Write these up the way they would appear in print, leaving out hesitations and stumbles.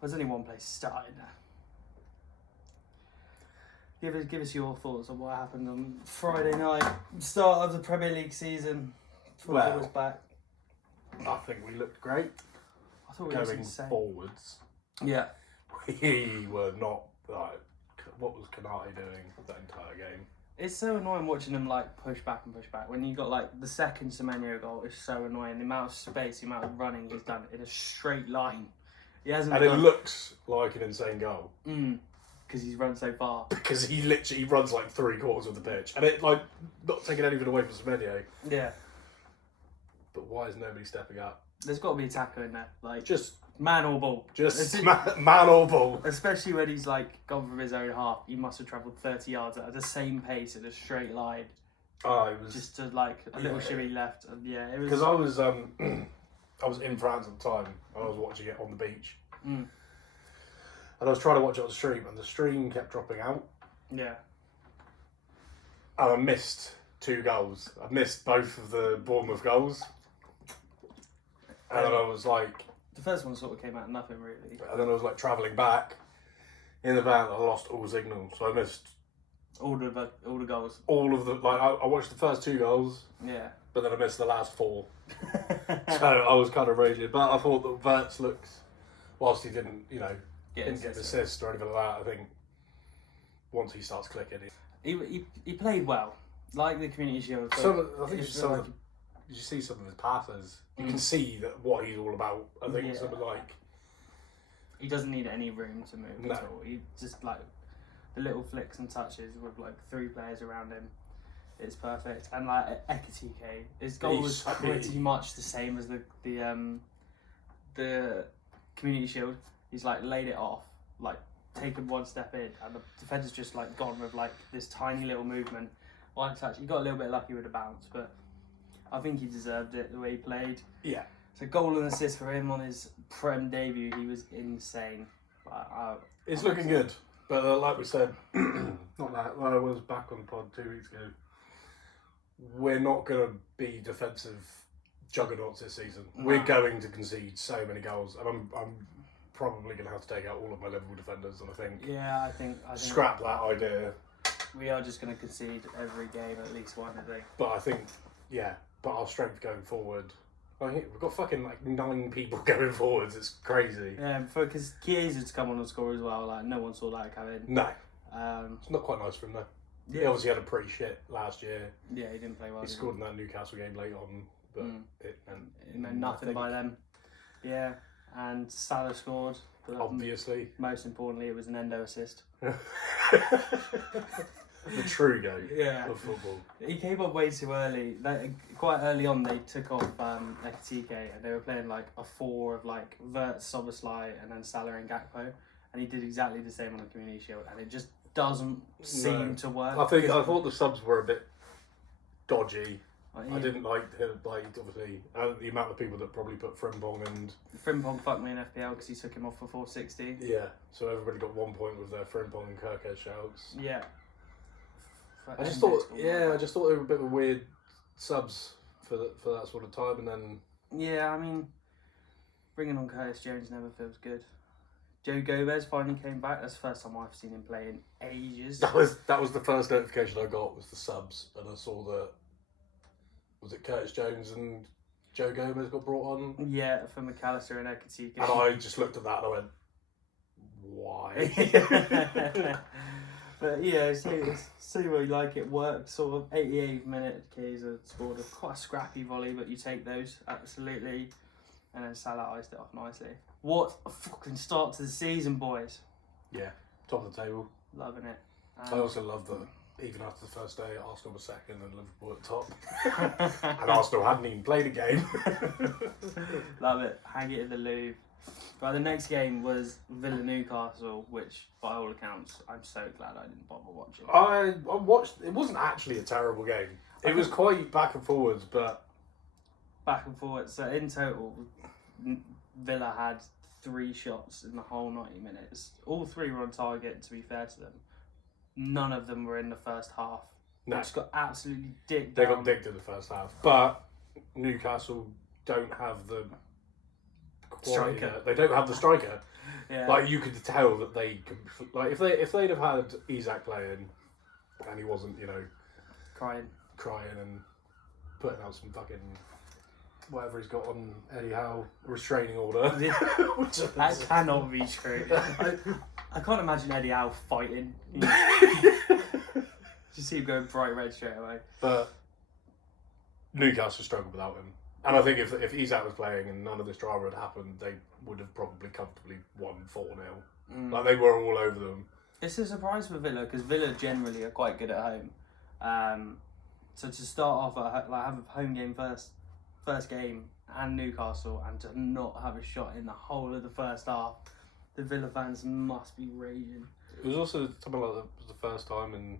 There's only one place starting there. Give us your thoughts on what happened on Friday night, start of the Premier League season. Football was back. I think we looked great. I thought we going forwards. Yeah. We were not like, what was Canati doing that entire game? It's so annoying watching them like push back and push back. When you got like the second Semenyo goal, it's so annoying. The amount of space, the amount of running he's done in a straight line. He hasn't. And it looks like an insane goal. Because he's run so far. Because he literally runs like 3/4 of the pitch, and it like not taking anything away from Semenyo. Yeah. But why is nobody stepping up? There's got to be a tackle in there, like just man or ball. Just man or ball. Especially when he's like gone from his own half. He must have travelled 30 yards at the same pace in a straight line. Oh, it was just to like a little shimmy left, and yeah, it was. Because I was I was in France at the time, and I was watching it on the beach, and I was trying to watch it on the stream, and the stream kept dropping out. Yeah. And I missed 2 goals. I missed both of the Bournemouth goals. And then I was like... The first one sort of came out of nothing, really. And then I was like travelling back in the van. I lost all signal, so I missed all the goals. All of the I watched the first 2 goals. Yeah. But then I missed the last 4. So I was kind of raging. But I thought that Verts looks, whilst he didn't, didn't get an assist or anything like that. I think once he starts clicking, he played well, like the Community Shield. Did you see some of his passes? You can see that what he's all about. I think some of he doesn't need any room to move No. at all. He just like the little flicks and touches with like 3 players around him. It's perfect. And like Ekitike, his goal was pretty much the same as the Community Shield. He's like laid it off, like taken 1 step in, and the defender's just like gone with like this tiny little movement, 1 touch. He got a little bit lucky with the bounce, but I think he deserved it the way he played. Yeah. So goal and assist for him on his Prem debut. He was insane. It's looking good, but like we said, not that. Well, I was back on the pod 2 weeks ago. We're not going to be defensive juggernauts this season. No. We're going to concede so many goals, and I'm probably going to have to take out all of my Liverpool defenders. And I think I think scrap that idea. We are just going to concede every game at least 1, I think. But I think but our strength going forward. I think we've got fucking like 9 people going forwards. It's crazy. Yeah, because Chiesa's come on and score as well. Like no one saw that coming. No. It's not quite nice for him though. Yeah. He obviously had a pretty shit last year. Yeah, he didn't play well. He scored in that Newcastle game late on, but it meant nothing by them. Yeah, and Salah scored. But obviously. Most importantly, it was an Endo assist. The true goat of football. He came up way too early. Quite early on, they took off Ekitike, and they were playing like a 4 of like Verts, Soboslai, and then Salah and Gakpo, and he did exactly the same on the Community Shield, and it just doesn't seem to work. I thought the subs were a bit dodgy. I didn't like obviously the amount of people that probably put Frimpong and... Frimpong fucked me in FPL because he took him off for 460. Yeah, so everybody got 1 point with their Frimpong and Kirkhead shouts. Yeah. I just thought they were a bit of weird subs for that sort of time, and then... Yeah, I mean, bringing on Curtis Jones never feels good. Joe Gomez finally came back. That's the first time I've seen him play in ages. That was the first notification I got, was the subs, and I saw that... Was it Curtis Jones and Joe Gomez got brought on? Yeah, for McAllister and Ekitike. And I just looked at that and I went, why? But yeah, see where you like it worked. Sort of 88th minute, Chiesa scored quite a scrappy volley, but you take those, absolutely. And then Salah iced it off nicely. What a fucking start to the season, boys. Yeah, top of the table. Loving it. I also love that even after the first day, Arsenal was second and Liverpool at top. And Arsenal hadn't even played a game. Love it. Hang it in the Louvre. Right, the next game was Villa-Newcastle, which, by all accounts, I'm so glad I didn't bother watching. I watched... It wasn't actually a terrible game. It was quite back and forwards, but... Back and forwards. So, in total, Villa had 3 shots in the whole 90 minutes. All 3 were on target, to be fair to them. None of them were in the first half. No. They just got absolutely dicked They down. got dicked in the first half. But Newcastle don't have the... Striker. They don't have the striker. Yeah. Like you could tell that they like if they'd have had Isak playing, and he wasn't crying and putting out some fucking whatever he's got on Eddie Howe restraining order. That cannot be true. I can't imagine Eddie Howe fighting. Just see him going bright red straight away. But Newcastle struggled without him. And I think if Isak was playing and none of this drama had happened, they would have probably comfortably won 4-0. Like they were all over them. It's a surprise for Villa because Villa generally are quite good at home. So to start off have a home game first game and Newcastle and to not have a shot in the whole of the first half, the Villa fans must be raging. It was also something like the first time in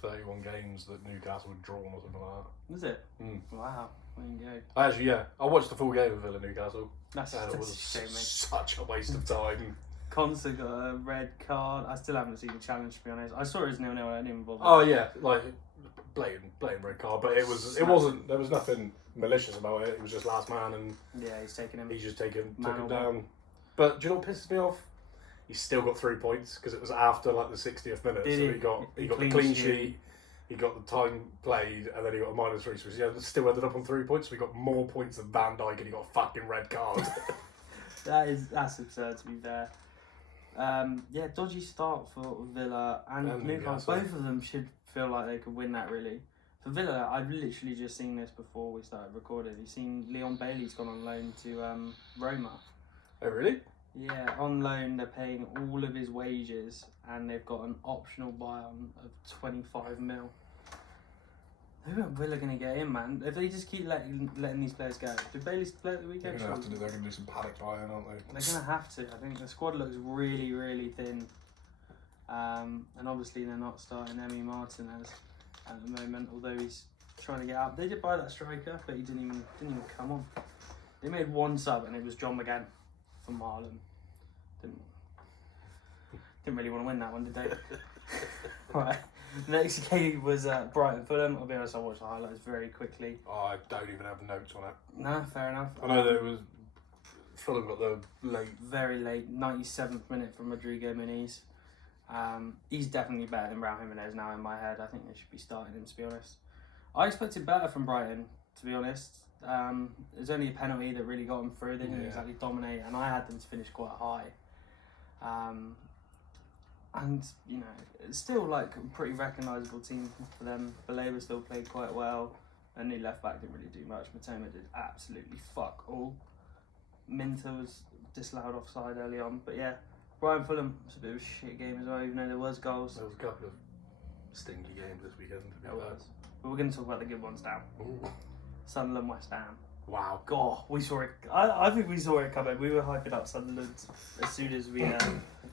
31 games that Newcastle had drawn or something like that. Was it? Wow. There you go. Actually, yeah. I watched the full game of Villa Newcastle. That's it was a shame, mate. Such a waste of time. Conser got a red card. I still haven't seen the challenge, to be honest. I saw it as 0-0. I didn't even bother. Oh yeah, like blatant red card, but it wasn't. There was nothing malicious about it. It was just last man, and yeah, he's taking him. He's just took him down. But do you know what pisses me off? He's still got 3 points because it was after like the 60th minute. So he got the clean sheet. He got the time played, and then he got a -3, so he still ended up on 3 points. So he got more points than Van Dijk, and he got a fucking red card. That's absurd, to be fair. Yeah, dodgy start for Villa and Newcastle. Both of them should feel like they could win that, really. For Villa, I've literally just seen this before we started recording. You've seen Leon Bailey's gone on loan to Roma. Oh, really? Yeah, on loan, they're paying all of his wages, and they've got an optional buy-on of 25 mil. Who are Villa going to get in, man? If they just keep letting these players go. Did Bailey play at the weekend? They're going to do some panic buying, aren't they? They're going to have to. I think the squad looks really, really thin. And obviously they're not starting Emi Martinez at the moment, although he's trying to get out. They did buy that striker, but he didn't even come on. They made one sub, and it was John McGann from Harlem. Didn't really want to win that one, did they? Right. The next game was Brighton Fulham. I'll be honest, I watched the highlights very quickly. Oh, I don't even have notes on it. No, fair enough. I know that it was Fulham got the very late 97th minute from Rodrigo Muniz. He's definitely better than Raul Jimenez now in my head. I think they should be starting him, to be honest. I expected better from Brighton, to be honest. There's only a penalty that really got them through. They didn't exactly dominate, and I had them to finish quite high. And, you know, it's still like a pretty recognisable team for them. Baleba still played quite well. A new left back didn't really do much. Matoma did absolutely fuck all. Minter was disallowed offside early on. But yeah, Brighton Fulham was a bit of a shit game as well, even though there was goals. There was a couple of stinky games this weekend. There was. But we're going to talk about the good ones now. Ooh. Sunderland, West Ham. Wow. God, we saw it. I think we saw it coming. We were hyping up Sunderland as soon as we.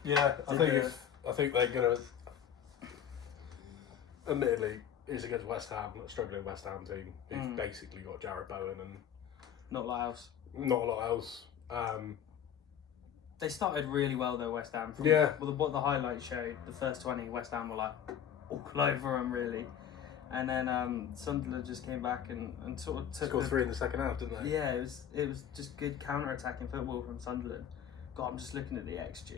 Yeah, I think they're gonna. Admittedly, it's against West Ham, a struggling West Ham team. Who've basically got Jarrod Bowen and not a lot else. Not a lot else. They started really well though, West Ham. What the highlights showed, the first 20, West Ham were like all over them really. And then Sunderland just came back and sort of took. Scored 3 in the second half, didn't they? Yeah, it was just good counter-attacking football from Sunderland. God, I'm just looking at the XG.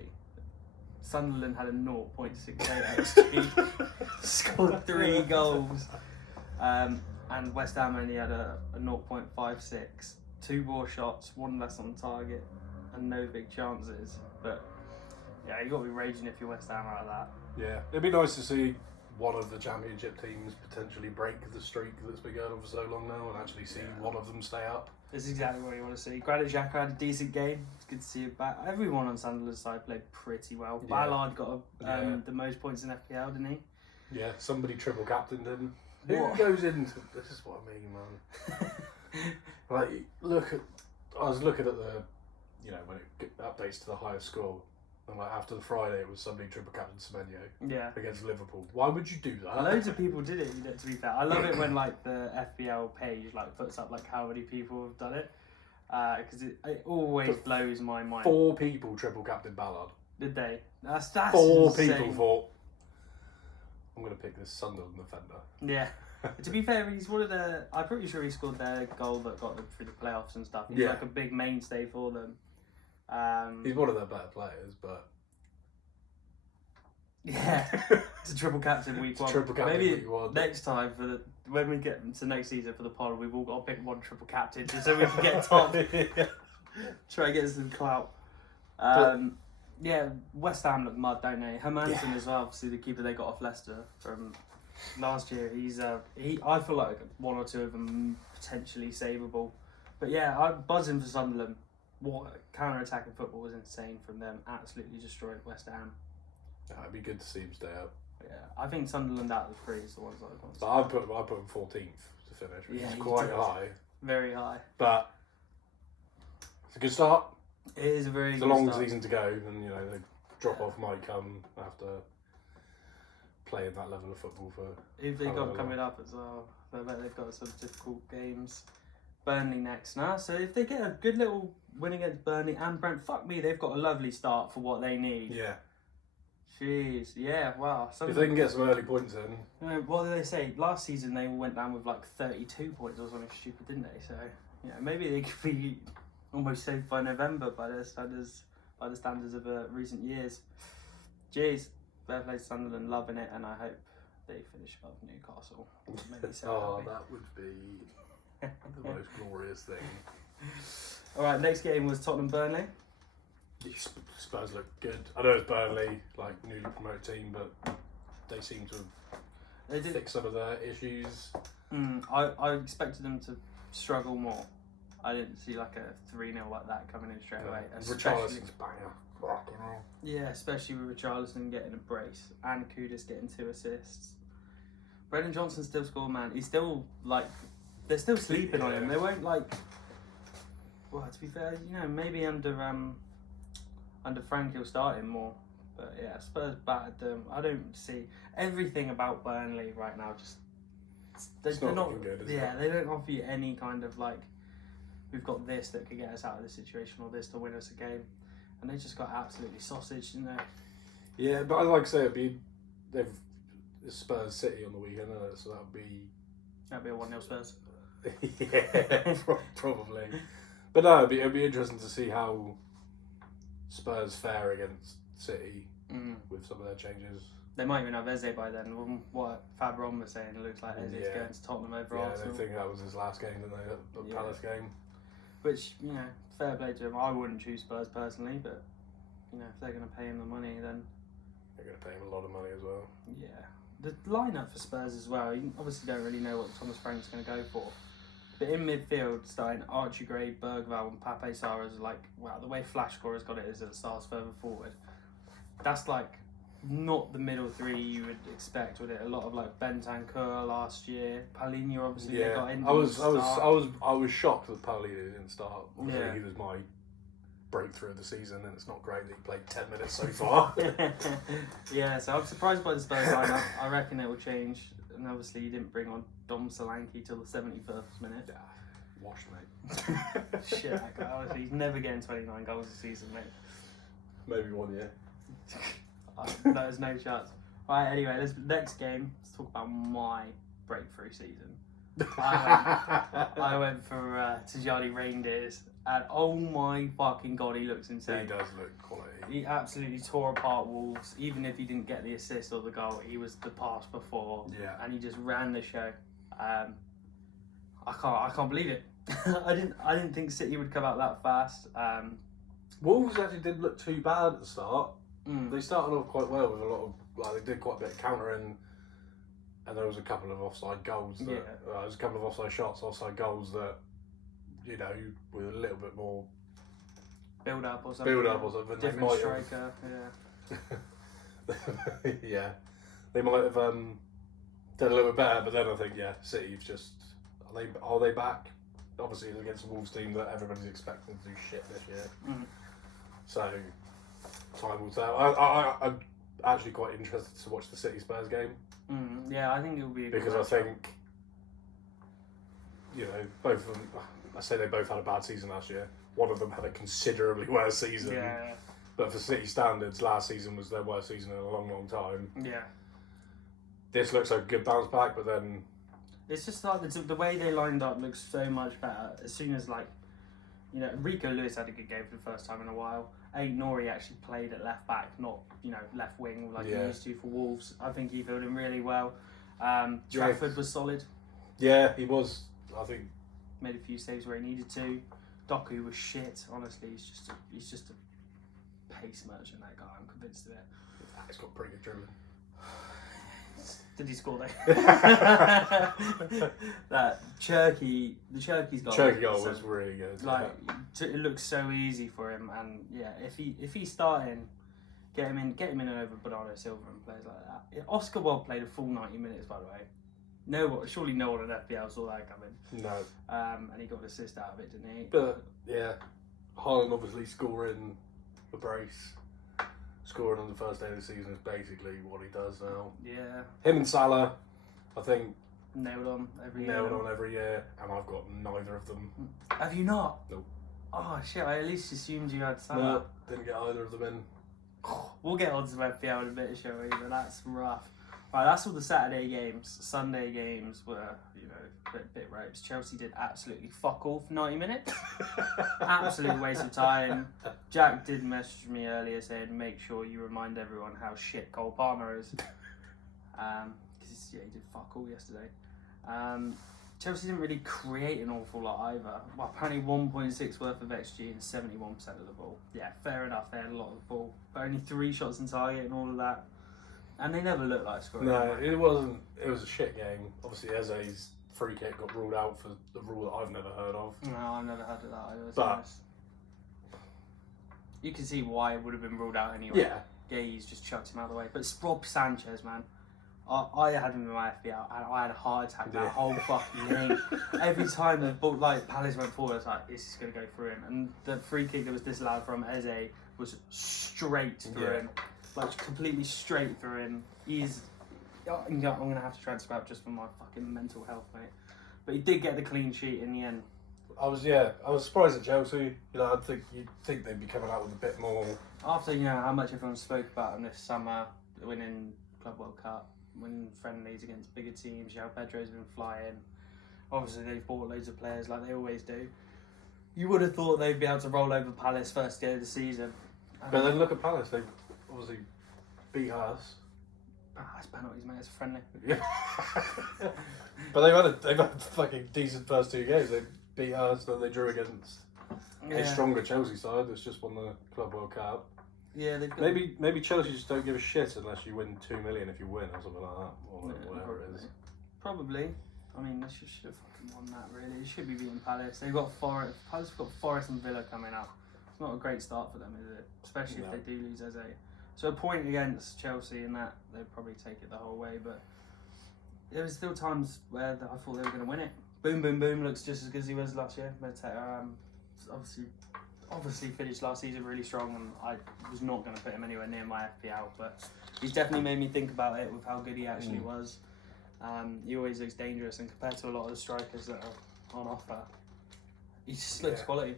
Sunderland had a 0.68 XG, scored 3 goals, and West Ham only had a 0.56. 2 more shots, 1 less on target, and no big chances. But yeah, you got to be raging if you're West Ham out of that. Yeah, it'd be nice to see one of the Championship teams potentially break the streak that's been going on for so long now, and actually see one of them stay up. This is exactly what you want to see. Granit Xhaka had a decent game. It's good to see it back. Everyone on Sunderland's side played pretty well. Yeah. Ballard got the most points in FPL, didn't he? Yeah, somebody triple captained him. Who goes into this? Is what I mean, man. Like, I was looking at the, when it updates to the highest score, and like after the Friday, it was somebody triple captain Semenyo against Liverpool. Why would you do that? Loads of people did it. To be fair, I love it when like the FPL page like puts up like how many people have done it, because it always blows my mind. 4 people triple captain Ballard. Did they? That's 4 insane. people thought, I'm going to pick this Sunderland defender. Yeah. To be fair, he's one of the. I'm pretty sure he scored their goal that got them through the playoffs and stuff. He's like a big mainstay for them. He's one of their better players, but yeah, it's a triple captain week one. triple captain Maybe week one. next time when we get to next season for the pod, we've all got to pick one triple captain just so we can get top. Try and get some clout. Yeah, West Ham look mud, don't they? Hermansen as well, obviously the keeper they got off Leicester from last year. I feel like one or two of them potentially savable. But yeah, I'm buzzing for Sunderland. What counter-attacking football was insane from them. Absolutely destroyed West Ham. It'd be good to see him stay up. Yeah, I think Sunderland out of the three is the ones I want. But I put him 14th to finish, which is quite high. Very high. But it's a good start. It is a very It's good a long start. season to go, and the drop off might come after playing that level of football for. If they got coming up as well, I bet they've got some difficult games. Burnley next now, so if they get a good little win against Burnley and Brent, fuck me, they've got a lovely start for what they need. Yeah. Jeez, yeah, wow. If they can get some early points in. What did they say? Last season they went down with like 32 points or something stupid, didn't they? So maybe they could be almost safe by November by the standards of recent years. Jeez, fair play to Sunderland, loving it, and I hope they finish above Newcastle. Maybe so. That would be the most glorious thing. All right, next game was Tottenham-Burnley. Spurs look good. I know it's Burnley, like newly promoted team, but they seem to have fixed some of their issues. I expected them to struggle more. I didn't see like a 3-0 like that coming in straight away. Richarlison's banger. Yeah, especially with Richarlison getting a brace and Kudus getting 2 assists. Brendan Johnson still scored, man. He's still like, they're still sleeping on him. They won't like. Well, to be fair, maybe under Frank he'll start him more. But yeah, Spurs battered them. I don't see everything about Burnley right now. Just they're not looking good, is yeah, it? they don't offer you any kind of like, we've got this that could get us out of this situation or this to win us a game, and they just got absolutely sausaged, didn't they? Yeah, but I'd like to say they've Spurs City on the weekend, isn't it? So that'd be a 1-0 Spurs. yeah, probably. But no, it'd be interesting to see how Spurs fare against City with some of their changes. They might even have Eze by then. From what Fabron was saying, it looks like Eze's going to Tottenham over Arsenal. I think that was his last game, didn't they? The Palace game. Which, fair play to him. I wouldn't choose Spurs personally, but, if they're going to pay him the money, then... They're going to pay him a lot of money as well. Yeah. The lineup for Spurs as well, you obviously don't really know what Thomas Frank's going to go for. But in midfield, starting Archie Gray, Bergvall and Pape Sarr is like, wow, the way Flash Scorer's got it is that Sarr's further forward. That's like not the middle three you would expect, would it? A lot of like Bentancur last year, Paulinho obviously they got in. I was shocked that Paulinho didn't start. Obviously, he was my breakthrough of the season, and it's not great that he played 10 minutes so far. Yeah, so I'm surprised by the Spurs lineup. I reckon it will change. And obviously, you didn't bring on Dom Solanke till the 71st minute. Yeah, washed, mate. Shit, that guy. Honestly, he's never getting 29 goals a season, mate. Maybe 1 year. There's no chance. Right, anyway, next game. Let's talk about my breakthrough season. I went for Tijani Reindeers, and oh my fucking god, he looks insane. He does look quality. He absolutely tore apart Wolves. Even if he didn't get the assist or the goal, he was the pass before, and he just ran the show. I can't believe it. I didn't think City would come out that fast. Wolves actually didn't look too bad at the start. They started off quite well with a lot of they did quite a bit of countering, and there was a couple of offside goals. There was a couple of offside shots, offside goals that with a little bit more build up or something. Different striker, yeah. They might have done a little bit better, but then I think City've just are they back? Obviously, it's against a Wolves team that everybody's expecting to do shit this year. So time will tell. I'm actually quite interested to watch the City Spurs game. Yeah, I think it will be because I think both of them. I say they both had a bad season last year. One of them had a considerably worse season. Yeah. But for City standards, last season was their worst season in a long, long time. Yeah. This looks like a good bounce back, but then it's just like the way they lined up looks so much better. As soon as You know, Rico Lewis had a good game for the first time in a while. Nori actually played at left back, not, you know, left wing like he used to for Wolves. I think he filled in really well. Trafford was solid. Yeah, he was. I think made a few saves where he needed to. Doku was shit. Honestly, he's just a pace merchant. That guy, I'm convinced of it. He's got pretty good dribbling. Did he score though? The Cherky's goal. Cherky goal was really good. Like it looks so easy for him, and yeah, if he's starting, get him in and over Bernardo Silva and players like that. Oscar Wilde played a full 90 minutes, by the way. Surely no one at FPL saw that coming. No. And he got an assist out of it, didn't he? But yeah, Haaland obviously scoring the brace. Scoring on the first day of the season is basically what he does now. Yeah. Him and Salah, I think, nailed on every year, and I've got neither of them. Have you not? Nope. Oh shit! I at least assumed you had Salah. No, didn't get either of them in. We'll get on to FPL in a bit, shall we? But that's rough. Right, that's all the Saturday games. Sunday games were, you know, a bit ropes. Chelsea did absolutely fuck all for 90 minutes. Absolute waste of time. Jack did message me earlier saying, make sure you remind everyone how shit Cole Palmer is. Because, yeah, he did fuck all yesterday. Chelsea didn't really create an awful lot either. Well, apparently 1.6 worth of XG and 71% of the ball. Yeah, fair enough, they had a lot of the ball. But only 3 shots on target and all of that. And they never looked like scoring. No, it wasn't. It was a shit game. Obviously, Eze's free kick got ruled out for the rule that I've never heard of. No, I've never heard of that either. But you can see why it would have been ruled out anyway. Yeah. He's just chucked him out of the way. But Rob Sanchez, man. I had him in my FPL and I had a heart attack that whole fucking game. Every time the ball, like Palace went forward, I was like, this is going to go through him. And the free kick that was disallowed from Eze was straight through him. Like completely straight through him. I'm gonna have to transfer out just for my fucking mental health, mate. But he did get the clean sheet in the end. I was surprised at Chelsea. You know, you'd think they'd be coming out with a bit more. After how much everyone spoke about him this summer, winning Club World Cup, winning friendlies against bigger teams. Pedro's been flying. Obviously, they've bought loads of players like they always do. You would have thought they'd be able to roll over Palace first day of the season. But then look at Palace. They obviously beat us. It's penalties, mate. It's a friendly. Yeah. But they've had fucking decent first 2 games. They beat us, then they drew against a stronger Chelsea side that's just won the Club World Cup. Yeah, they've got... Maybe Chelsea just don't give a shit unless you win 2 million if you win or something like that, or whatever it is. Probably. I mean, they should have fucking won that. Really, it should be beating Palace. They've got Forest. Palace have got Forest and Villa coming up. It's not a great start for them, is it? Especially if they do lose Eze. So a point against Chelsea in that, they'd probably take it the whole way, but there was still times where I thought they were going to win it. Boom, boom, boom looks just as good as he was last year. Obviously finished last season really strong, and I was not going to put him anywhere near my FPL, but he's definitely made me think about it with how good he actually was. He always looks dangerous, and compared to a lot of the strikers that are on offer, he just looks quality.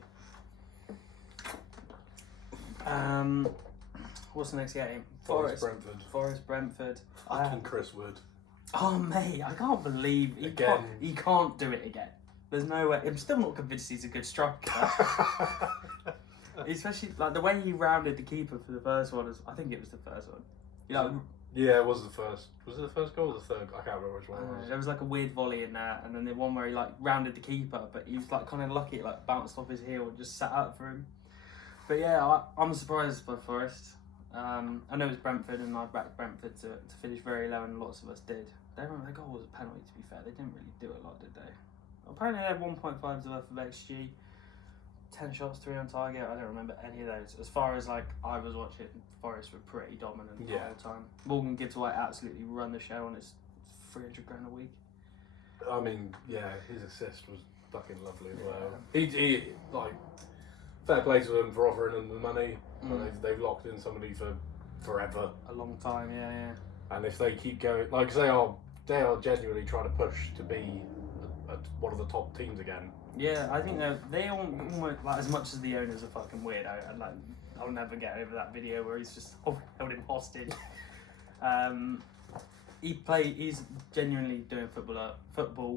What's the next game? Forest Brentford. Forest Brentford. Fucking Chris Wood. Oh mate, I can't believe he can't do it again. There's no way. I'm still not convinced he's a good striker. Especially like the way he rounded the keeper for the first one. I think it was the first one. Yeah, it was the first. Was it the first goal or the third? I can't remember which one it was. There was like a weird volley in there, and then the one where he like rounded the keeper, but he was like kind of lucky. It like bounced off his heel and just sat up for him. But yeah, I'm surprised by Forest. I know it was Brentford, and I backed Brentford to finish very low, and lots of us did. Their goal was a penalty, to be fair. They didn't really do a lot, did they? Apparently they had 1.5's worth of XG, 10 shots, 3 on target. I don't remember any of those. As far as like I was watching, Forest were pretty dominant the whole time. Morgan Gibbs-White absolutely run the show, and it's 300 grand a week. I mean, yeah, his assist was fucking lovely as well. He like, fair play to them for offering them the money. They've locked in somebody for forever. A long time, yeah. And if they keep going, like they are genuinely trying to push to be one of the top teams again. Yeah, I think they almost like as much as the owners are fucking weirdo, and like I'll never get over that video where he's just held him hostage. He's genuinely doing football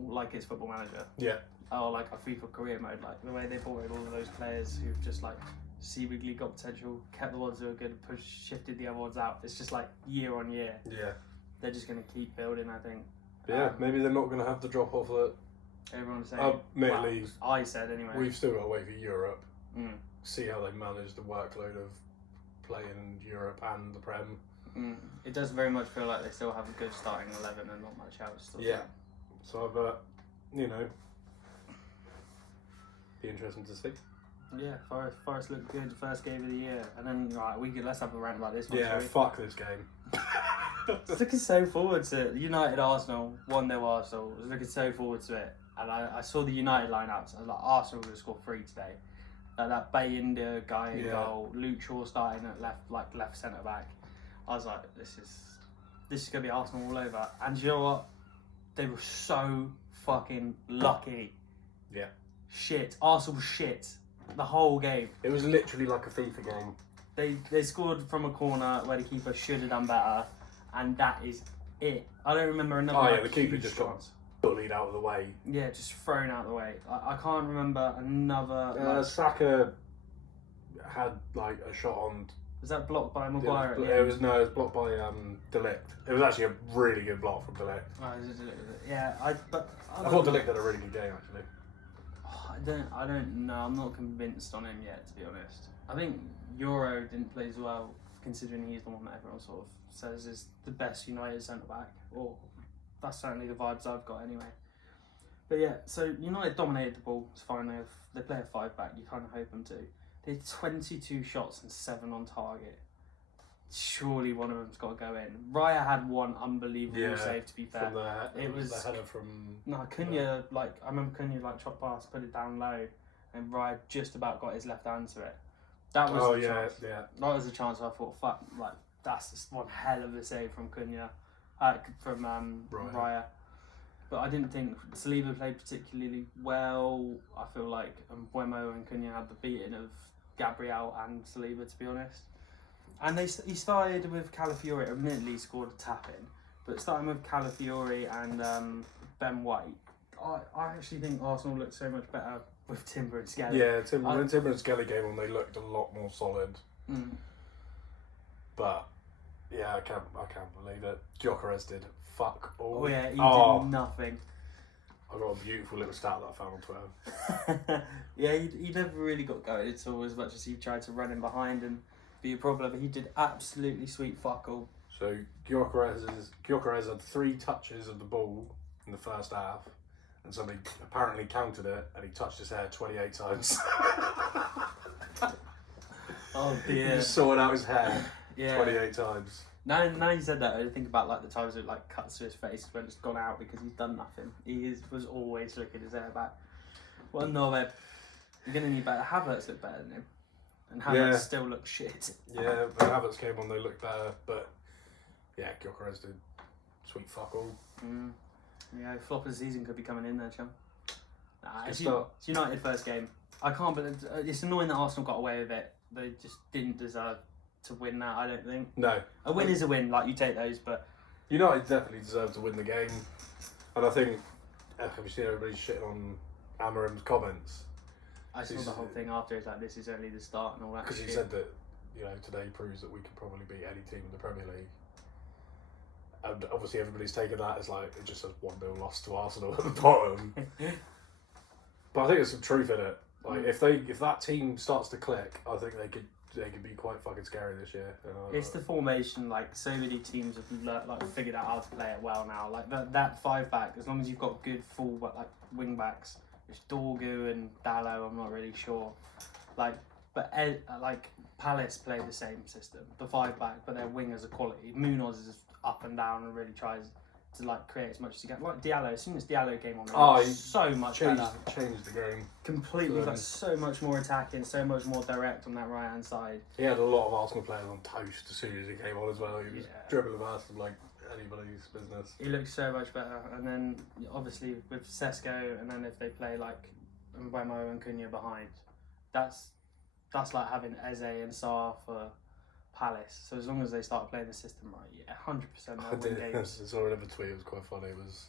like it's Football Manager. Yeah. or like a FIFA career mode, like the way they brought in all of those players who've just like seemingly got potential, kept the ones who are good, shifted the other ones out. It's just like year on year. Yeah. They're just going to keep building, I think. But yeah, maybe they're not going to have the drop off that everyone's saying. Admittedly, I said anyway. We've still got to wait for Europe. Mm. See how they manage the workload of playing in Europe and the Prem. It does very much feel like they still have a good starting 11 and not much else. Yeah. So, but you know, be interesting to see. Yeah, Forest looked good first game of the year, and then let's have a rant about this one. Yeah, fuck this game. It's looking so forward to it. United Arsenal 1-0 Arsenal. I was looking so forward to it, and I saw the United lineups. I was like, Arsenal will score 3 today. That Bayindir guy in goal, Luke Shaw starting at left centre back. I was like, this is gonna be Arsenal all over. And you know what? They were so fucking lucky. Yeah. Shit. Arsenal shit. The whole game. It was literally like a FIFA game. They scored from a corner where the keeper should have done better, and that is it. I don't remember another. Oh yeah, the keeper just got bullied out of the way. Yeah, just thrown out of the way. I can't remember another. Saka had like a shot on. Was that blocked by Maguire? It was blocked by De Ligt. It was actually a really good block from De Ligt. Oh, yeah, I thought De Ligt had a really good game actually. I don't know. I'm not convinced on him yet, to be honest. I think Euro didn't play as well, considering he's the one that everyone sort of says is the best United centre back. Or that's certainly the vibes I've got anyway. But yeah, so United dominated the ball. It's fine. They play a 5-back. You kind of hope them to. They had 22 shots and 7 on target. Surely one of them's got to go in. Raya had one unbelievable save, to be fair. It was the header from... No, Cunha, I remember Cunha, chopped past, put it down low, and Raya just about got his left hand to it. That was chance. That was a chance I thought, fuck, that's just one hell of a save from Cunha, from Raya. But I didn't think Saliba played particularly well. I feel like Mbeumo and Cunha had the beating of Gabriel and Saliba, to be honest. And he started with Calafiori. Admittedly, he scored a tap in, but starting with Calafiori and Ben White, I actually think Arsenal looked so much better with Timber and Skelly. Yeah, when Timber and Skelly came on, they looked a lot more solid. But yeah, I can't believe it. Gyökeres did fuck all. Oh yeah, he did nothing. I got a beautiful little stat that I found on Twitter. Yeah, he never really got going at all, as much as he tried to run in behind and be a problem. But he did absolutely sweet fuck all. So Gyökeres had 3 touches of the ball in the first half, and somebody apparently counted it, and he touched his hair 28 times. Oh dear! He just sorted out his hair 28 times. Now you said that, I think about the times it cuts to his face when it's gone out because he's done nothing. He was always flicking his hair back. Well, no, you're gonna need better. Havertz looked better than him, and Havertz still looks shit. Yeah, when Havertz came on, they looked better, but yeah, Gyökeres did sweet fuck all. Yeah, flop of the season could be coming in there, chum. It's United first game. I can't believe it's annoying that Arsenal got away with it. They just didn't deserve to win that, I don't think. No. A win is a win, you take those, but... United definitely deserve to win the game. And I think, have you seen everybody shitting on Amarim's comments? I saw the whole thing after, it's this is only the start and all that because he said that, today proves that we can probably beat any team in the Premier League. And obviously everybody's taken that as it just says 1-0 loss to Arsenal at the bottom. But I think there's some truth in it. If that team starts to click, I think they could be quite fucking scary this year. It's the formation. So many teams have figured out how to play it well now. That 5-back, as long as you've got good full wing backs, which Dorgu and Dalot, I'm not really sure. Palace play the same system, the 5-back, but their wingers are quality. Munoz is up and down and really tries to create as much as he can. Diallo, as soon as Diallo came on, so much better. Changed the game completely. So much more attacking, so much more direct on that right hand side. He had a lot of Arsenal players on toast as soon as he came on as well. He was dribbling past them like anybody's business. He looks so much better, and then obviously with Sesko, and then if they play Mbeumo and Cunha behind, that's like having Eze and Sarr for Palace. So as long as they start playing the system right, 100% they'll win games. I saw another tweet, it was quite funny. It was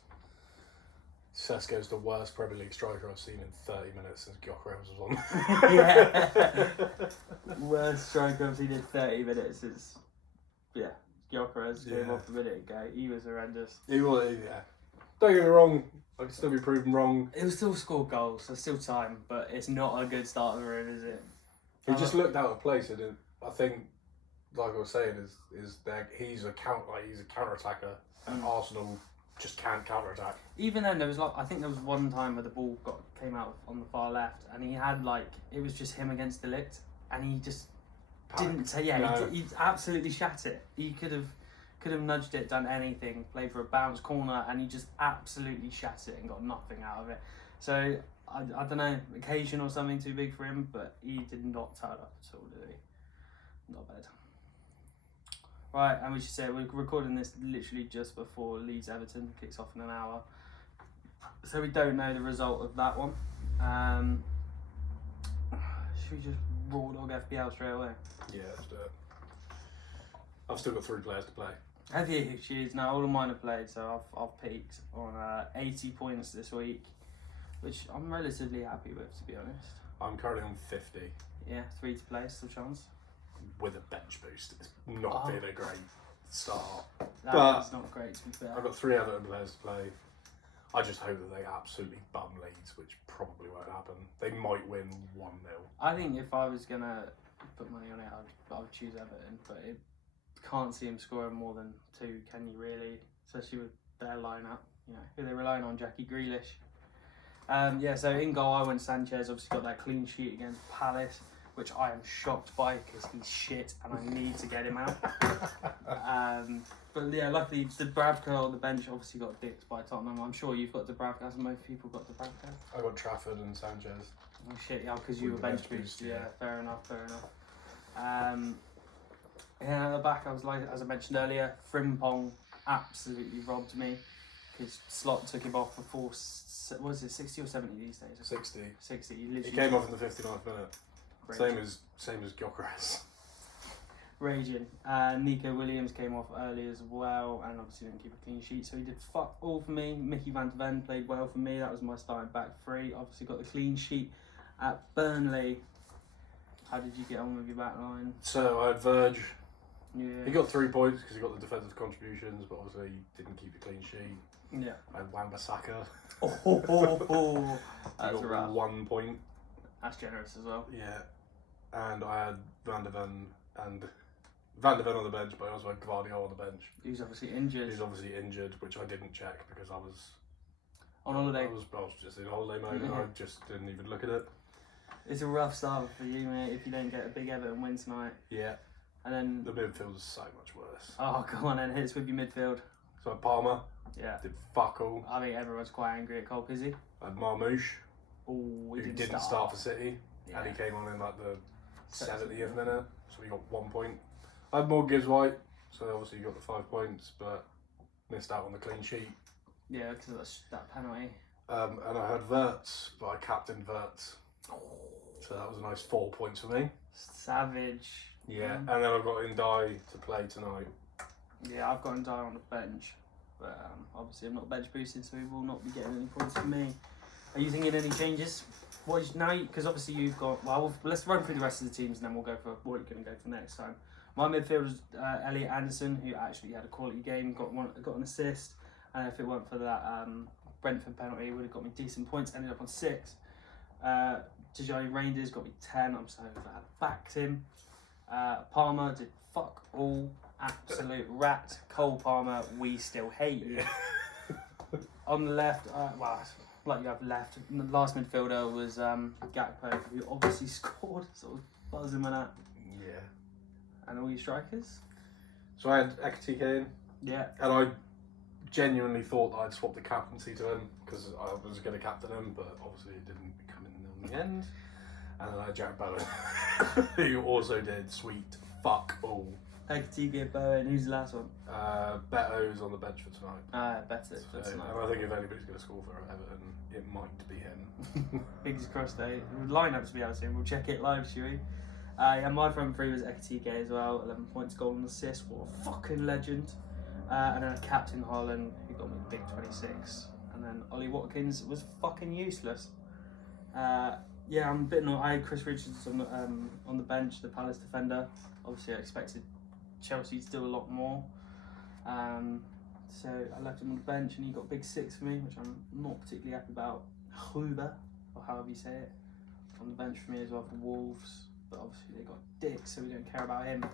Sesko's the worst Premier League striker I've seen in 30 minutes since Gyökeres was on. Yeah. Worst striker I've seen in 30 minutes is, Gyökeres came off a minute ago. He was horrendous. He was, yeah. Don't get me wrong, I can still be proven wrong. He'll still score goals, there's still time, but it's not a good start of the run, is it? He just looked out of place, and I think, like I was saying, is that he's a counter attacker, and Arsenal just can't counter attack. Even then, there was I think there was one time where the ball came out on the far left, and he had it was just him against De Ligt, and he just didn't say he absolutely shat it. He could have nudged it, done anything, played for a bounce corner, and he just absolutely shat it and got nothing out of it. So I don't know, occasion or something too big for him, but he did not turn up at all, did he? Not bad. Right, and we should say we're recording this literally just before Leeds Everton kicks off in an hour, so we don't know the result of that one. Should we just raw dog FPL straight away? Yeah, let's do it. I've still got 3 players to play. Have you? Jeez, now all of mine have played, so I've peaked on 80 points this week, which I'm relatively happy with, to be honest. I'm currently on 50. Yeah, 3 to play, still chance. With a bench boost. It's not been a great start. That's not great, to be fair. I've got 3 Everton players to play. I just hope that they absolutely bum Leeds, which probably won't happen. They might win 1-0. I think if I was going to put money on it, I would choose Everton, but it can't see him scoring more than 2, can you really? Especially with their lineup, who they're relying on, Jackie Grealish. So in goal I went Sanchez, obviously got that clean sheet against Palace, which I am shocked by because he's shit and I need to get him out. But yeah, luckily Dubravka on the bench obviously got dicked by Tottenham. I'm sure you've got Dubravka, as most people got Dubravka. I got Trafford and Sanchez. Oh shit, yeah, because you were bench boost. Yeah, fair enough. At the back, I was as I mentioned earlier, Frimpong absolutely robbed me because Slot took him off before, what is it, 60 or 70 these days? 60. 60. He came off in the 59th minute. Same as Gyökeres. Raging. Nico Williams came off early as well, and obviously didn't keep a clean sheet, so he did fuck all for me. Mickey van de Ven played well for me. That was my starting back 3. Obviously got the clean sheet at Burnley. How did you get on with your back line? So I had Verge. Yeah. He got 3 points because he got the defensive contributions, but obviously he didn't keep a clean sheet. Yeah. I had Wan-Bissaka. That's got rough. 1 point. That's generous as well. Yeah. And I had Van de Ven on the bench, but I also had Guardiola on the bench. He's obviously injured. He's obviously injured, which I didn't check because I was on holiday. I was just in holiday mode and I just didn't even look at it. It's a rough start for you, mate, if you don't get a big Everton win tonight. Yeah. And then the midfield is so much worse. Oh, come on then, hit us with your midfield. So Palmer. Yeah. Did fuck all. I think everyone's quite angry at Cole Pizzi. I had Marmouche. Who didn't start for City. Yeah. And he came on in the 70th minute, so he got 1 point. I had more Gibbs White, so obviously he got the 5 points, but missed out on the clean sheet. Yeah, because of that penalty. And I had Wirtz, but I captained Wirtz. So that was a nice 4 points for me. Savage. Yeah, and then I've got Ndai to play tonight. Yeah, I've got Ndai on the bench, but obviously I'm not bench boosted, so he will not be getting any points for me. Are you thinking any changes? Because obviously you've got. Well, let's run through the rest of the teams, and then we'll go for what you're going to go for next time. My midfield was Elliot Anderson, who actually had a quality game, got an assist, and if it weren't for that Brentford penalty, he would have got me decent points. Ended up on 6. Tijani Reinders got me 10. I'm so glad I backed him. Palmer did fuck all. Absolute rat. Cole Palmer, we still hate you. On the left, like you have left, the last midfielder was Gakpo, who obviously scored, sort of buzzing with that. Yeah. And all your strikers? So I had Ekatike in. Yeah. And I genuinely thought that I'd swap the captaincy to him because I was going to captain him, but obviously it didn't come in the end. And then I had Jack Bowen, who also did sweet fuck all. Ekatike, Bowen, who's the last one? Beto's on the bench for tonight. Beto for tonight. And I think if anybody's going to score for Everton, it might be him. Fingers crossed though. The lineups will be out soon. We'll check it live, shall we? Yeah, my front 3 was Ekatike as well. 11 points, goal and assist. What a fucking legend. And then a captain Haaland, who got me a big 26. and then Ollie Watkins was fucking useless. Yeah, I'm a bit annoyed. I had Chris Richards on the bench, the Palace defender. Obviously, I expected Chelsea to do a lot more. So I left him on the bench, and he got a big 6 for me, which I'm not particularly happy about. Huber, or however you say it, on the bench for me as well for Wolves. But obviously they got Dick, so we don't care about him.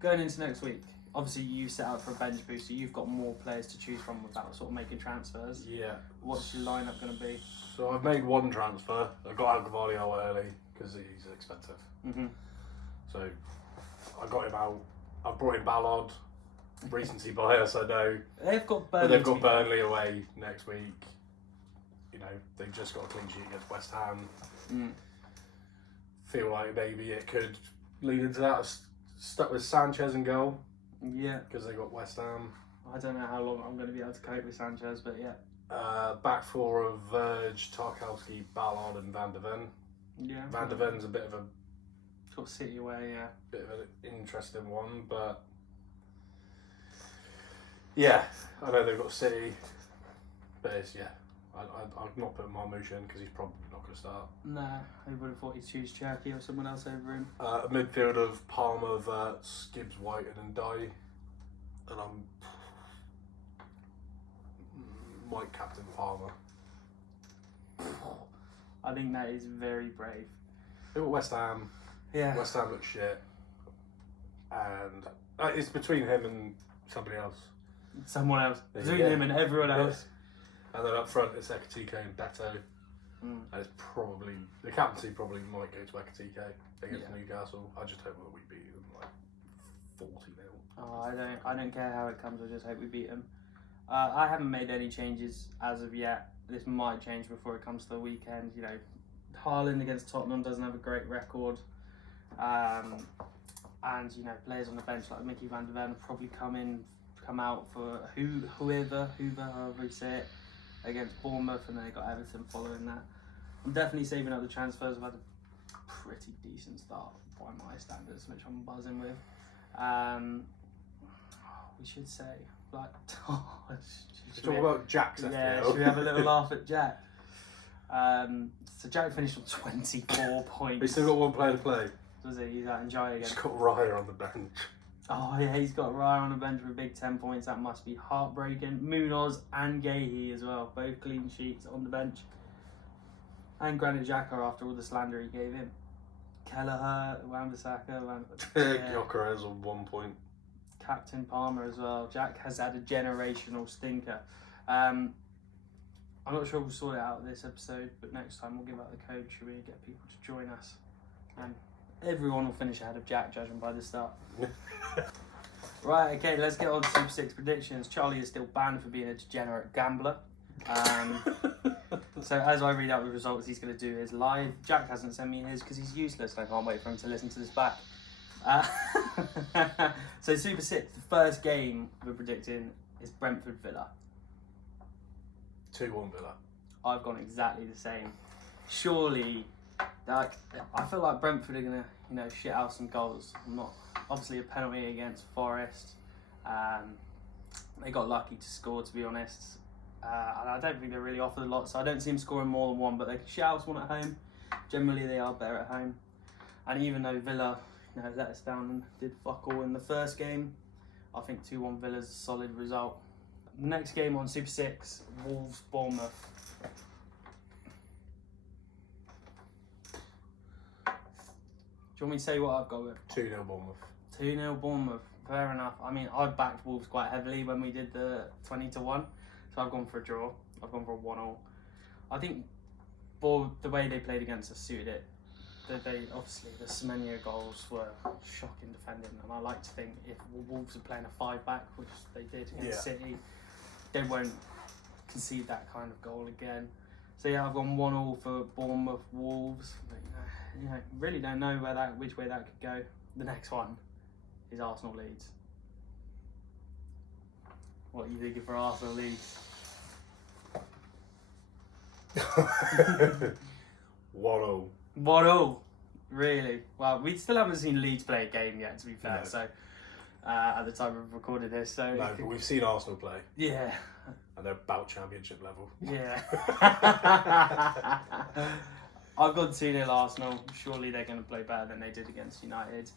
Going into next week, obviously you set out for a bench boost, so you've got more players to choose from without sort of making transfers. Yeah. What's your lineup going to be? So I've made one transfer. I got Alcavalio early because he's expensive. So I got him out. I brought in Ballard, recency bias, I know. They've got Burnley. But they've got Burnley away next week. You know, they've just got a clean sheet against West Ham. Feel like maybe it could lead into that. Stuck with Sanchez in goal. Yeah. Because they got West Ham. I don't know how long I'm going to be able to cope with Sanchez, but yeah. Back four of Verge, Tarkowski, Ballard and Van de Ven. Yeah. Van de Ven's a bit of a... Got City away, yeah. Bit of an interesting one, but... Yeah, I know they've got City, but it's, yeah. I've not put Marmouche in because he's probably not going to start. Nah, I would have thought he'd choose Cherky or someone else over him. A midfield of Palmer, Verts, Gibbs, White and Ndai. And might captain Palmer. I think that is very brave. They got West Ham. Yeah. West Ham looks shit. And it's between him and somebody else. Someone else. Between Yeah. him and everyone else. And then up front it's Ekatike and Beto. And it's probably, the captaincy probably might go to Ekatike against Newcastle. I just hope that we beat them like 40-0. Oh, I don't care how it comes, I just hope we beat them. I haven't made any changes as of yet. This might change before it comes to the weekend. You know, Haaland against Tottenham doesn't have a great record. And, you know, players on the bench like Mickey van der Ven probably come out for Hoover, however you say it, against Bournemouth, and then they got Everton following that. I'm definitely saving up the transfers. I've had a pretty decent start by my standards, which I'm buzzing with. We should say, like, Let's talk about Jack's FPL. Yeah, should we have a little laugh at Jack? So Jack finished on 24 points. He's still got one player to play. Does he? He's out in Jai again. He's got Raya on the bench. Oh yeah, he's got Raya on the bench with a big 10 points. That must be heartbreaking. Munoz and Gahey as well, both clean sheets on the bench. And Granit Xhaka after all the slander he gave him. Kelleher, Wan-Bissaka, Gyökeres on 1 point. Captain Palmer as well. Jack has had a generational stinker. I'm not sure we'll sort it out this episode, but next time we'll give out the code. Should we get people to join us? And everyone will finish ahead of Jack, judging by the start. Right, okay, let's get on to Super 6 predictions. Charlie is still banned for being a degenerate gambler. So as I read out the results, he's going to do his live. Jack hasn't sent me his because he's useless, and I can't wait for him to listen to this back. So Super 6, the first game we're predicting is Brentford Villa. 2-1 Villa. I've gone exactly the same. Surely, like, I feel like Brentford are gonna, you know, shit out some goals. Not obviously a penalty against Forest. They got lucky to score, to be honest. And I don't think they really offered a lot, so I don't see them scoring more than one. But they can shit out one at home. Generally, they are better at home. And even though Villa, you know, let us down and did fuck all in the first game, I think 2-1 Villa's a solid result. The next game on Super 6, Wolves Bournemouth. Do you want me to say what I've got with? 2-0 Bournemouth. 2-0 Bournemouth. Fair enough. I mean, I backed Wolves quite heavily when we did the 20-1, so I've gone for a draw. I've gone for a 1-1. I think the way they played against us suited it. They obviously, the Semenyo goals were shocking defending, and I like to think if Wolves are playing a 5-back, which they did against City, they won't concede that kind of goal again. So yeah, I've gone 1-1 for Bournemouth Wolves. But, you know, really don't know which way that could go. The next one is Arsenal Leeds. What are you thinking for Arsenal Leeds? 1-0. 1-0. Really? Well, we still haven't seen Leeds play a game yet, to be fair. No. So at the time of recording this. So No, but we've seen Arsenal play. Yeah. And they're about championship level. Yeah. I've gone 2-0 Arsenal. Surely they're going to play better than they did against United.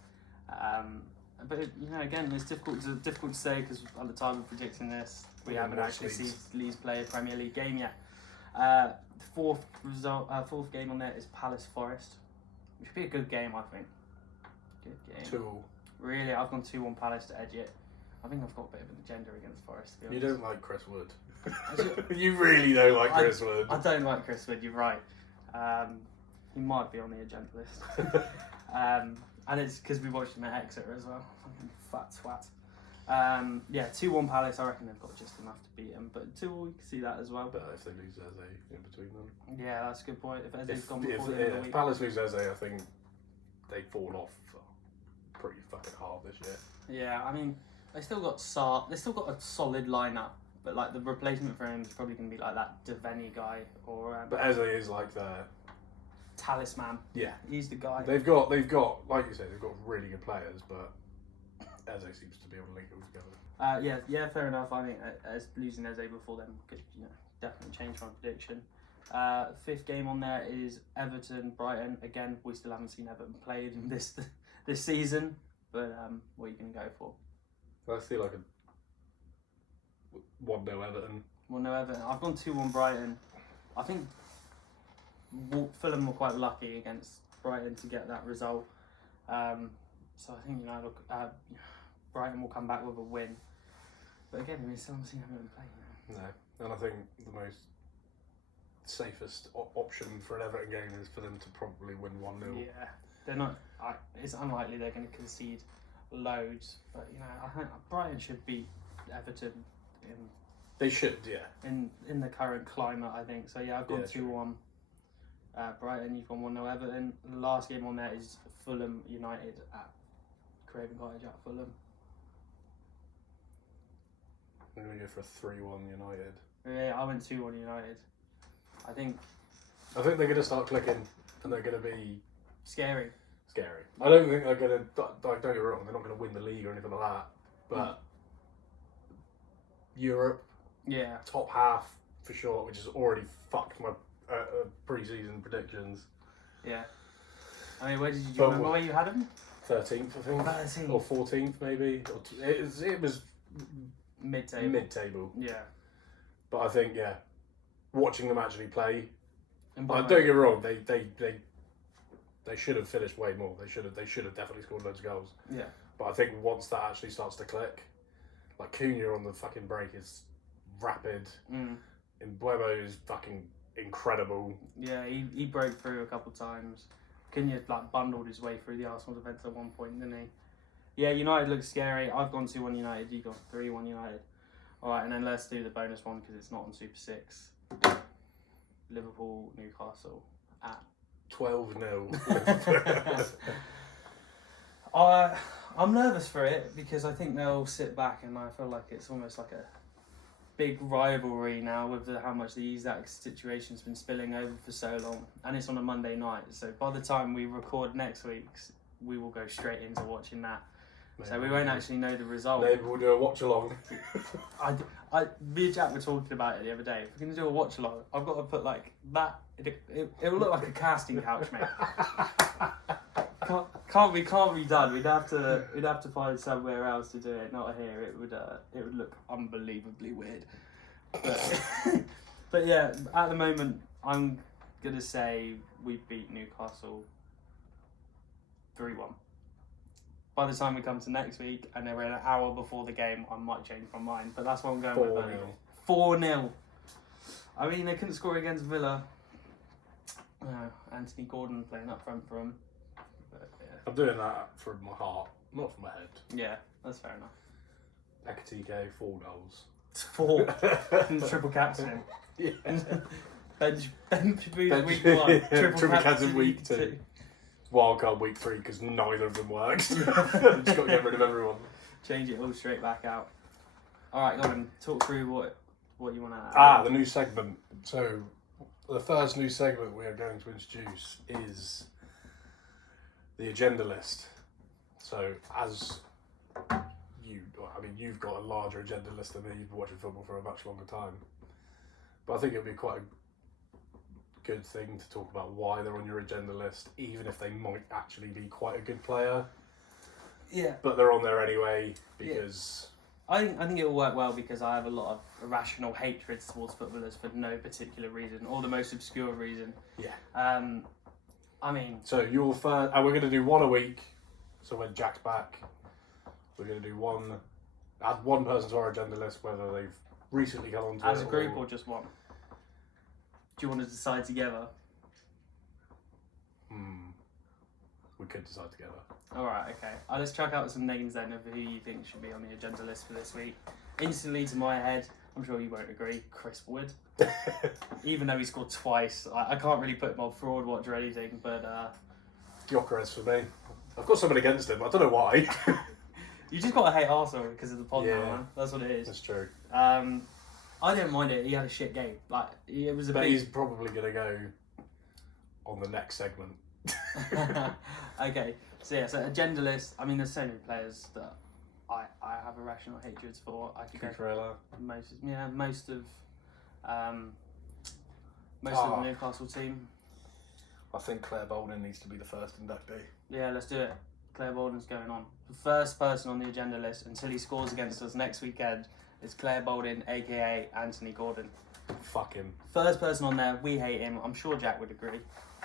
But again, it's difficult to say because at the time of predicting this, we haven't actually seen Leeds play a Premier League game yet. The fourth game on there is Palace Forest, which should be a good game, I think. Good game. 2-2. Really, I've gone 2-1 Palace to edge it. I think I've got a bit of an agenda against Forest. To be You honest. don't like Chris Wood. You really don't like Chris Wood. I don't like Chris Wood. You're right. He might be on the agenda list. And it's because we watched him at Exeter as well. Fucking fat twat. 2-1 Palace. I reckon they've got just enough to beat them. But 2-2, you can see that as well. But if they lose Eze in between them. Yeah, that's a good point. If Eze's gone before the end of the If week. Palace lose Eze, I think they fall off pretty fucking hard this year. Yeah, I mean, they still got a solid lineup. But like the replacement for him is probably going to be like that Devaney guy or. But Eze is like their talisman. Yeah, he's the guy. They've got like you say, they've got really good players, but Eze seems to be able to link it all together. Yeah, fair enough. I think as losing Eze before then could definitely change my prediction. Fifth game on there is Everton Brighton. Again, we still haven't seen Everton played in this season, but what are you going to go for? I feel like a 1-0 Everton. 1-0 Everton. I've gone 2-1 Brighton. I think Fulham were quite lucky against Brighton to get that result. So I think Brighton will come back with a win. But again, we still haven't seen Everton play. No, and I think the most safest option for an Everton game is for them to probably win 1-0. Yeah, they're not. It's unlikely they're going to concede loads, but I think Brighton should beat Everton. They should, yeah. In the current climate, I think so. Yeah, I've gone 2-1 Brighton. You've gone 1-0 Everton. The last game on there is Fulham United at Craven Cottage at Fulham. I'm going to go for a 3-1 United. Yeah, I went 2-1 United. I think they're going to start clicking, and they're going to be scary. I don't think they're going to. Don't get me wrong, they're not going to win the league or anything like that. But Europe, yeah, top half for sure, which has already fucked my pre-season predictions. Yeah. I mean, do you remember where you had them? 13th, I think. 13th. Or 14th, maybe. It was mid-table. Yeah. But I think, watching them actually play. And don't get me wrong, they should have finished way more. They should have definitely scored loads of goals. Yeah. But I think once that actually starts to click, like Cunha on the fucking break is rapid. And Mbeumo is fucking incredible. Yeah, he broke through a couple of times. Cunha bundled his way through the Arsenal defence at one point, didn't he? Yeah, United looks scary. I've gone 2-1 United. You've gone 3-1 United. All right, and then let's do the bonus one because it's not on Super 6. Liverpool, Newcastle at 12-0. I'm nervous for it because I think they'll sit back and I feel like it's almost like a big rivalry now with how much the Isaac situation's been spilling over for so long, and it's on a Monday night. So by the time we record next week's, we will go straight into watching that. So we won't actually know the result. Maybe we'll do a watch along. Me and Jack were talking about it the other day. If we're going to do a watch along, I've got to put like that. It will look like a casting couch, mate. Can't be done. We'd have to find somewhere else to do it, not here. It would look unbelievably weird. But yeah, at the moment, I'm gonna say we beat Newcastle 3-1. By the time we come to next week, and we're an hour before the game, I might change my mind. But that's what I'm going with. 4-0. I mean, they couldn't score against Villa. Anthony Gordon playing up front for them. But, yeah. I'm doing that from my heart, not from my head. Yeah, that's fair enough. Ekatike, 4 goals. 4. Triple captain. Yeah. Bench week 1. Triple captain week 2. Wildcard week 3 because neither of them works. Just got to get rid of everyone. Change it all straight back out. All right, go on. Talk through what you want to add. The new segment. So the first new segment we are going to introduce is the agenda list. So as you've got a larger agenda list than me. You've been watching football for a much longer time. But I think it would be quite a good thing to talk about why they're on your agenda list, even if they might actually be quite a good player. Yeah. But they're on there anyway because... I think it will work well because I have a lot of irrational hatred towards footballers for no particular reason, or the most obscure reason. Yeah. I mean... So you're first... And we're going to do one a week. So when Jack's back, we're going to do add one person to our agenda list, whether they've recently come onto it. As a group or just one? Do you want to decide together? We could decide together. Alright, okay. Let's chuck out some names then of who you think should be on the agenda list for this week. Instantly to my head, I'm sure you won't agree, Chris Wood. Even though he scored twice, I can't really put him on fraud watch or anything, but... Gyökeres for me. I've got something against him. I don't know why. You just got to hate Arsenal because of the pod Yeah. now, man. That's what it is. That's true. I didn't mind it. He had a shit game. Like, it was a But big... he's probably going to go on the next segment. Okay, so agenda list. I mean, there's so many players that I have irrational hatreds for. I could go Cucurella. most of the Newcastle team. I think Claire Bolden needs to be the first inductee. Yeah, let's do it. Claire Bolden's going on. The first person on the agenda list until he scores against us next weekend is Claire Bolden, aka Anthony Gordon. Fuck him. First person on there. We hate him. I'm sure Jack would agree.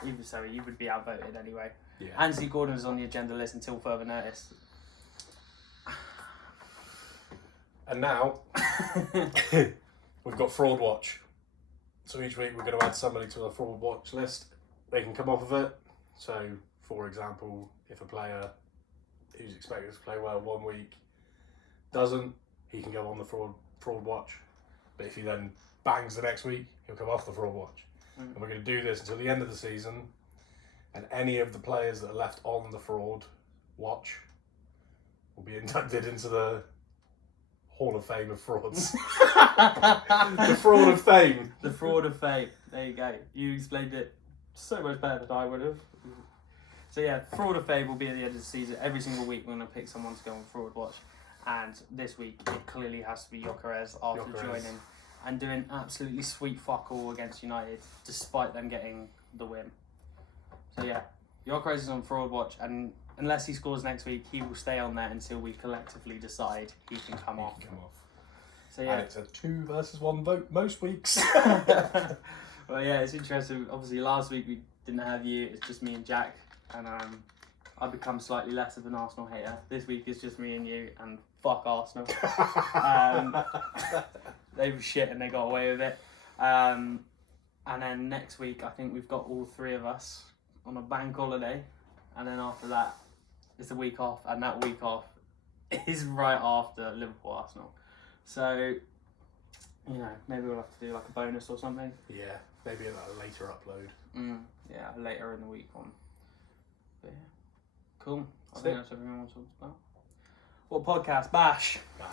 Even so, he would be outvoted anyway. Yeah. Anthony Gordon is on the agenda list until further notice. And now we've got Fraud Watch. So each week we're going to add somebody to the Fraud Watch list. They can come off of it. So, for example, if a player who's expected to play well one week doesn't, he can go on the fraud watch. But if he then bangs the next week, he'll come off the fraud watch. And we're going to do this until the end of the season. And any of the players that are left on the fraud watch will be inducted into the Hall of Fame of frauds. The Fraud of Fame. The Fraud of Fame. There you go. You explained it so much better than I would have. So yeah, Fraud of Fame will be at the end of the season. Every single week we're going to pick someone to go on Fraud Watch. And this week it clearly has to be Gyökeres after joining and doing absolutely sweet fuck all against United, despite them getting the win. So yeah, Gyökeres is on Fraud Watch, and unless he scores next week, he will stay on there until we collectively decide he can come off. So yeah, And it's a 2 versus 1 vote most weeks. well yeah, it's interesting. Obviously last week we didn't have you, it's just me and Jack, and I've become slightly less of an Arsenal hater. This week it's just me and you, and fuck Arsenal. They were shit and they got away with it. And then next week I think we've got all three of us on a bank holiday, and then after that it's the week off, and that week off is right after Liverpool Arsenal. So, you know, maybe we'll have to do like a bonus or something. Yeah, maybe a later upload. Yeah, later in the week one. But yeah, cool. I That's think it. that's everything I want to talk about. What podcast? Bash. Bash.